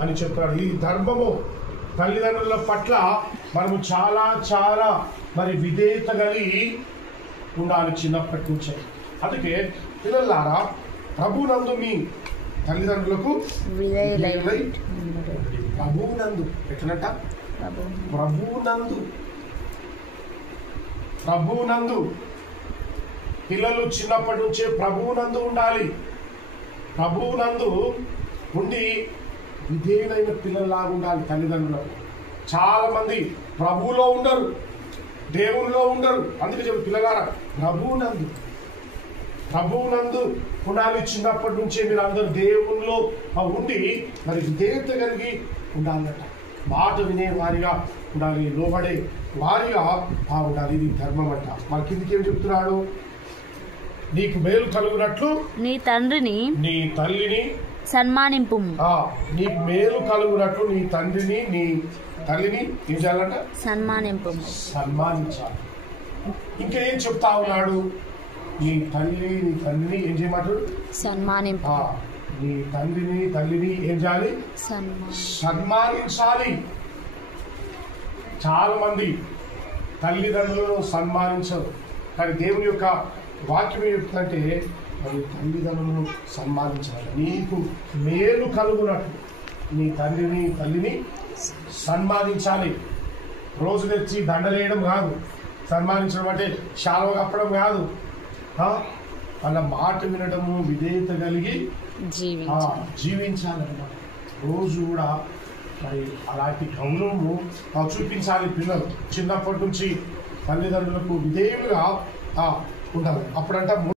అని చెప్తాడు. ఈ ధర్మము తల్లిదండ్రుల పట్ల మనము చాలా చాలా మరి విధేయత కలిగి ఉండాలి చిన్నప్పటి నుంచే. అందుకే పిల్లలారా, ప్రభునందు మీ తల్లిదండ్రులకు ప్రభునందు ఎట్లనట, ప్రభునందు పిల్లలు చిన్నప్పటి నుంచే ప్రభువునందు ఉండాలి. ప్రభువునందు ఉండి విధేయులైన పిల్లల్లాగా ఉండాలి తల్లిదండ్రులకు. చాలా మంది ప్రభువులో ఉండరు, దేవునిలో ఉండరు. అందుకే చెప్పి పిల్లలారా, ప్రభువునందు ఉండాలి. చిన్నప్పటి నుంచే మీరు అందరూ దేవునిలో ఉండి మరి విధేయత కలిగి ఉండాలట. మాట వినే వారిగా ఉండాలి, లోబడే వారిగా ఉండాలి. ఇది ధర్మం అంట. మన కిందికి ఏం చెప్తున్నాడు? నీకు మేలు కలుగునట్లు నీ తండ్రిని నీ తల్లిని సన్మానింపు. నీకు మేలు కలుగునట్లు నీ తండ్రిని నీ తల్లిని ఏం చేయాలంట? సన్మానించాలి. ఇంకా ఏం చెప్తా ఉన్నాడు? నీ తల్లి నీ తండ్రిని ఏం చేయమంటాడు? సన్మానింపు. నీ తండ్రిని తల్లిని ఏం చేయాలి? సన్మానించాలి. చాలా మంది తల్లిదండ్రులను సన్మానించరు. కానీ దేవుని యొక్క వాక్యం ఏం చెప్తుందంటే మరి తల్లిదండ్రులను సన్మానించాలి. నీకు మేలు కలుగునట్లు నీ తండ్రిని తల్లిని సన్మానించాలి. రోజు తెచ్చి దండలేయడం కాదు, సన్మానించడం అంటే శాలువ కప్పడం కాదు. వాళ్ళ మాట వినడము, విధేయత కలిగి జీవించాలన్నమాట. రోజు కూడా మరి అలాంటి గౌరవము చూపించాలి. పిల్లలు చిన్నప్పటి నుంచి తల్లిదండ్రులకు విధేయులుగా ఉండాలి. అప్పుడంట